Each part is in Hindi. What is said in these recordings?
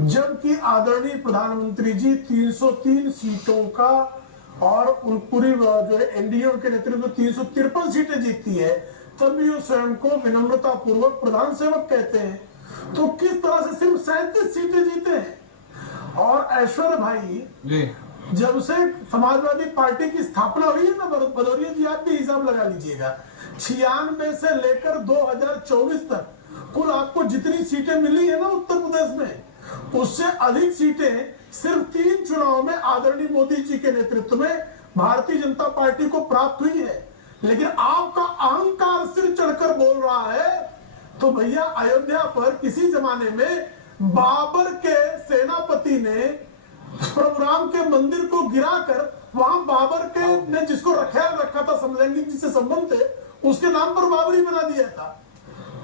जबकि आदरणीय प्रधानमंत्री जी 303 सीटों का और पूरी जो है एनडीए के नेतृत्व में 353 सीटें जीतती है, तब भी वो स्वयं को विनम्रता पूर्वक प्रधान सेवक कहते हैं। तो किस तरह से सिर्फ 37 सीटें जीते हैं। और ऐश्वर्य भाई जब से समाजवादी पार्टी की स्थापना हुई है ना भदौरिया जी, आप भी हिसाब लगा लीजिएगा, 96 से लेकर 2024 तक कुल आपको जितनी सीटें मिली है ना उत्तर प्रदेश में, उससे अधिक सीटें सिर्फ 3 चुनाव में आदरणीय मोदी जी के नेतृत्व में भारतीय जनता पार्टी को प्राप्त हुई है। लेकिन आपका अहंकार सिर चढ़कर बोल रहा है। तो भैया अयोध्या पर किसी जमाने में बाबर के सेनापति ने प्रभु राम के मंदिर को गिराकर वहां बाबर के ने जिसको रखा था समलैंगिक जिससे संबंध थे, उसके नाम पर बाबरी बना दिया था।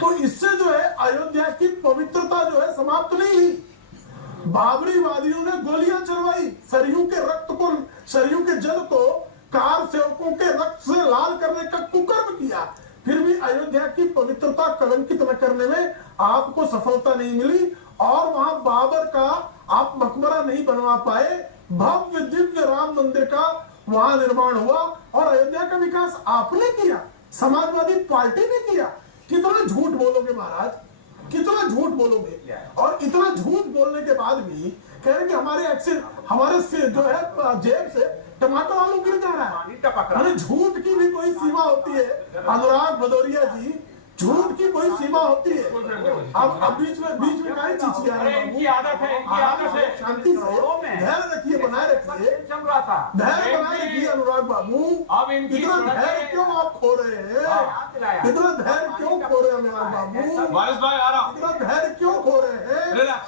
तो इससे जो है अयोध्या की पवित्रता जो है समाप्त नहीं हुई। बाबरी वादियों ने गोलियां चलवाई, सरयू के जल को कार सेवकों के रक्त से लाल करने का कुकर्म किया, फिर भी अयोध्या की पवित्रता कलंकित न करने में आपको सफलता नहीं मिली और वहां बाबर का आप मकबरा नहीं बनवा पाए। भव्य दिव्य राम मंदिर का वहां निर्माण हुआ और अयोध्या का विकास आपने किया, समाजवादी पार्टी ने किया। कितना झूठ बोलोगे महाराज, कितना झूठ बोलोगे। और इतना झूठ बोलने के बाद भी कह रहे कि हमारे से जो है जेब से टमाटर आलू गिर जा रहा है। झूठ की भी कोई सीमा होती है अनुराग भदौरिया जी, झूठ की कोई सीमा होती है। अब बीच में काहे चिचिया रहे हैं? इनकी आदत है शांति से धैर्य रखिए, बनाए रखिए, धैर्य बनाए रखिए अनुराग बाबू। अब इतना धैर्य क्यों आप खो रहे हैं? इतना धैर्य क्यों खो रहे हैं अनुराग बाबू? वारिस भाई आ रहा, इतना धैर्य क्यों खो रहे हैं?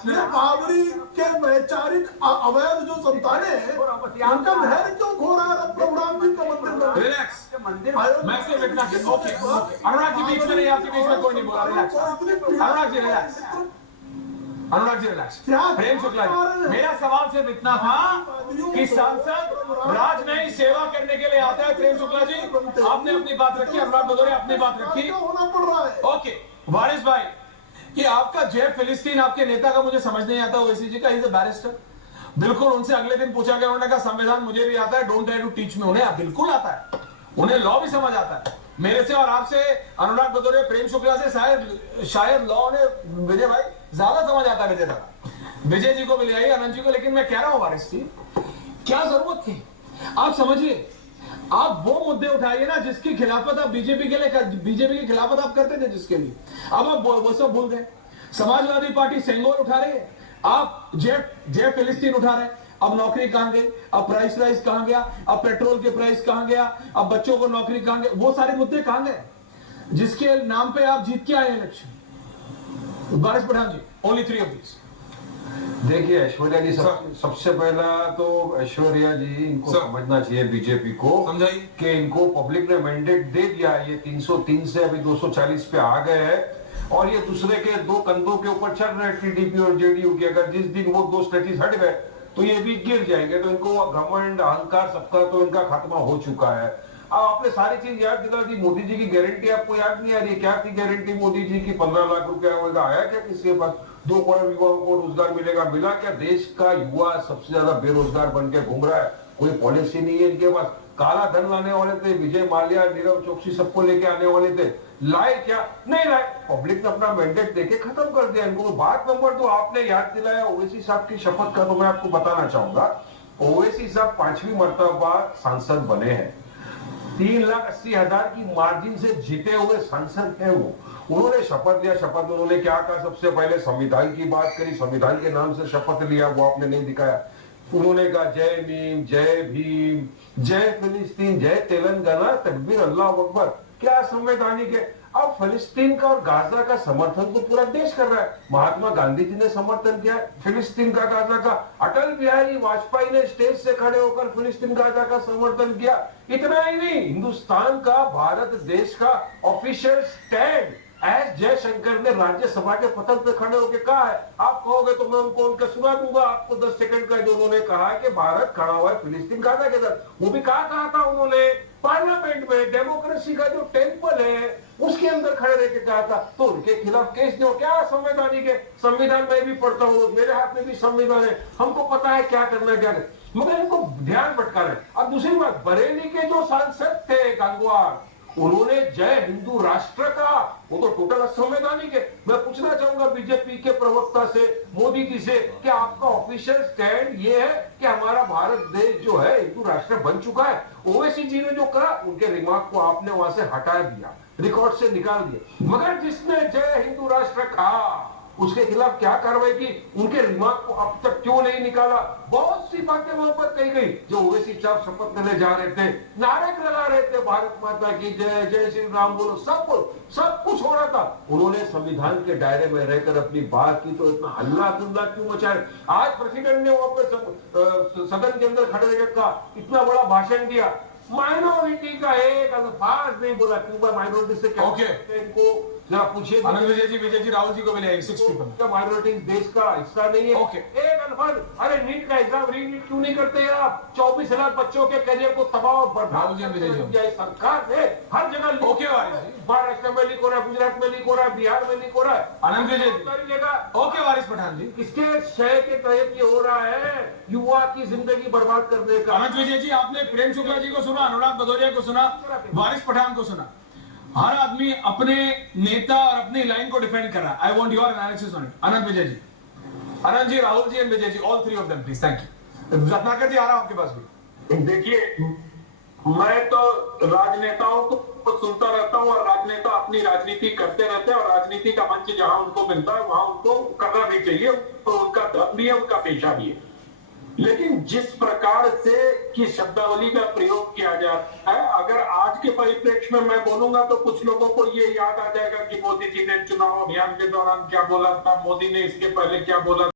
ये बाबरी के वैचारिक अवैध जो संताने हैं उनका धैर्य क्यों खो रहा है? प्रभु राम जी का मंदिर रिलैक्स, मैं सिर्फ इतना ओके अनुराग जी बीच में नहीं, आपके बीच में कोई नहीं बोला। Relax Anurag ji, relax Anurag ji, relax. Prem Shukla ji, मेरा सवाल सिर्फ इतना था कि सांसद राजनयिक सेवा करने के लिए आता है। प्रेम शुक्ला जी आपने अपनी बात रखी, अनुराग भदौरिया अपनी बात रखी, होना पड़ रहा है। ओके वारिस भाई, कि आपका जय फिलिस्तीन आपके नेता का मुझे समझ नहीं आता। ओवैसी जी का इज अ बैरिस्टर, बिल्कुल उनसे अगले दिन पूछा गया, उन्होंने कहा संविधान मुझे भी आता है, don't try to teach me. उन्हें बिल्कुल आता है, उन्हें लॉ भी समझ आता है। मेरे से और आपसे, अनुराग भदौरिया प्रेम शुक्ला से शायद लॉ ने विजय भाई ज्यादा समझ आता है। विजय दादा विजय जी को मिल जाएगी, आनंद जी को। लेकिन मैं कह रहा हूं वारिस जी, क्या जरूरत थी? आप समझिए, आप वो मुद्दे उठाइए ना जिसकी खिलाफत आप बीजेपी की खिलाफत आप करते थे, जिसके लिए अब आप वो सब भूल गए। समाजवादी पार्टी सेंगोल उठा रही है, आप जय फिलिस्तीन उठा रहे हैं। अब नौकरी कहां गई, अब प्राइस राइस कहां गया, अब पेट्रोल के प्राइस कहां गया, अब बच्चों को नौकरी कहां गए, वो सारे मुद्दे कहां गए जिसके नाम पे आप जीत के आए election? Waris Pathan ji, only 3 of these. देखिए ऐश्वर्या जी, सबसे पहला तो ऐश्वर्या जी इनको समझना चाहिए, बीजेपी को समझाइए कि इनको पब्लिक ने मैंडेट दे दिया। ये 303 से अभी 240 पे आ गए हैं और ये दूसरे के दो कंधों के ऊपर चल रहे हैं, टीडीपी और जेडीयू के। अगर जिस दिन वो 2 स्टेटस हट गए तो ये भी गिर जाएंगे। तो इनको घमंड अहंकार सबका तो इनका खात्मा हो चुका है। अब आपने सारी चीज याद दिला दी। मोदी जी की गारंटी आपको याद नहीं आ रही? क्या थी गारंटी मोदी जी की? 15 लाख रुपया आया क्या किसी के पास? 2 करोड़ युवाओं को रोजगार मिलेगा, मिला क्या? देश का युवा सबसे ज्यादा बेरोजगार बन के घूम रहा है, कोई पॉलिसी नहीं है इनके पास। काला धन लाने वाले थे, विजय माल्या, नीरव चोकसी सबको लेके आने वाले थे, लाए क्या? नहीं लाए। पब्लिक ने अपना मैंडेट देके खत्म कर दिया इनको। बात नंबर 2 आपने याद दिलाया ओवैसी साहब की शपथ का, तो मैं आपको बताना चाहूंगा, ओवैसी साहब 5वीं मर्तबा सांसद बने हैं। 3,80,000 की मार्जिन से जीते हुए सांसद है वो। उन्होंने शपथ लिया। शपथ में उन्होंने क्या कहा? सबसे पहले संविधान की बात करी, संविधान के नाम से शपथ लिया, वो आपने नहीं दिखाया। उन्होंने कहा जय मीम, जय भीम, जय फिलिस्तीन, जय तेलंगाना, तकबीर, अल्लाह अकबर। क्या संवैधानिक है? अब फिलिस्तीन का और गाजा का समर्थन तो पूरा देश कर रहा है। महात्मा गांधी जी ने समर्थन किया फिलिस्तीन का, गाजा का। अटल बिहारी वाजपेयी ने स्टेज से खड़े होकर फिलिस्तीन, गाजा का समर्थन किया। इतना ही नहीं, हिंदुस्तान का, भारत देश का ऑफिशियल स्टैंड एस जयशंकर ने राज्यसभा के पटल पे खड़े होकर कहा है, आप कहोगे तो मैं उनको उनका सुना दूंगा आपको 10 सेकंड का, जो उन्होंने कहा है कि भारत खड़ा हुआ है फिलिस्तीन गाजा के साथ। वो भी कहा था उन्होंने पार्लियामेंट में, डेमोक्रेसी का जो टेम्पल है उसके अंदर खड़े रह के कहा था। तो उनके खिलाफ केस दो, क्या संवैधानिक है? संविधान में भी पढ़ता हूँ, मेरे हाथ में भी संविधान है, हमको पता है क्या करना है क्या नहीं, मगर इनको ध्यान भटका रहे। अब दूसरी बात, बरेली के जो सांसद थे गंगवार, उन्होंने जय हिंदू राष्ट्र का, वो तो टोटल असंवैधानिक है। मैं पूछना चाहूंगा बीजेपी के प्रवक्ता से, मोदी जी से, कि आपका ऑफिशियल स्टैंड ये है कि हमारा भारत देश जो है हिंदू राष्ट्र बन चुका है? ओवैसी जी ने जो कहा, उनके रिमार्क को आपने वहां से हटा दिया, रिकॉर्ड से निकाल दिया, मगर जिसने जय हिंदू राष्ट्र कहा उसके खिलाफ क्या कार्रवाई की? उनके रिमार्क को अब तक क्यों नहीं निकाला? बहुत सी बातें वहां पर कही गई। जो ओवैसी साहब शपथ लेने जा रहे थे, नारे लगा रहे थे भारत माता की जय, जय श्री राम बोलो, सब कुछ हो रहा था। उन्होंने संविधान के दायरे में रहकर अपनी बात की, तो इतना हल्ला गुल्ला क्यों मचाया? आज प्रेसिडेंट ने वहां पर सदन के अंदर खड़े रहकर कहा, इतना बड़ा भाषण दिया, माइनॉरिटी का एक अल्फाज नहीं बोला। क्यों? माइनॉरिटी से क्या इनको जरा पूछिए। आनंद विजय जी राहुल जी को मिले 6 पीपल। माइनॉरिटी देश का हिस्सा नहीं है। ओके। एक अल्फाज, अरे नीट का एग्जाम रीनीट क्यों नहीं करते यार? 24 लाख बच्चों के करियर को तबाह और बर्बाद सरकार ने हर जगह। ओके वारिस जी, महाराष्ट्र में लीक हो रहा है, गुजरात में लीक हो रहा है, बिहार में लीक हो रहा है। आनंद विजय जी। ओके वारिस पठान जी, इसके शय के तहत ये हो रहा है, युवा की जिंदगी बर्बाद करने का। आनंद विजय जी, आपने प्रेम शुक्ला जी को सुना, अनुराग भदौरिया को सुना, वारिस पठान को सुना। हर आदमी अपने नेता और अपनी लाइन को डिफेंड कर रहा है। I want your analysis on it. Anand Vijay ji, Anand ji, Rahul ji and Vijay ji, all 3 of them please. Thank you. Ratnakar ji, आ रहा हूं आपके पास भी। देखिए, मैं तो राजनेताओं को सुनता रहता हूं, और राजनेता अपनी राजनीति करते रहते हैं, और राजनीति का मंच जहां उनको मिलता है वहां उनको करना भी चाहिए, तो उनका धर्म भी है, उनका पेशा भी है। लेकिन जिस प्रकार से की शब्दावली का प्रयोग किया जाता है, अगर आज के परिप्रेक्ष्य में मैं बोलूंगा तो कुछ लोगों को ये याद आ जाएगा कि मोदी जी ने चुनाव अभियान के दौरान क्या बोला था, मोदी ने इसके पहले क्या बोला था।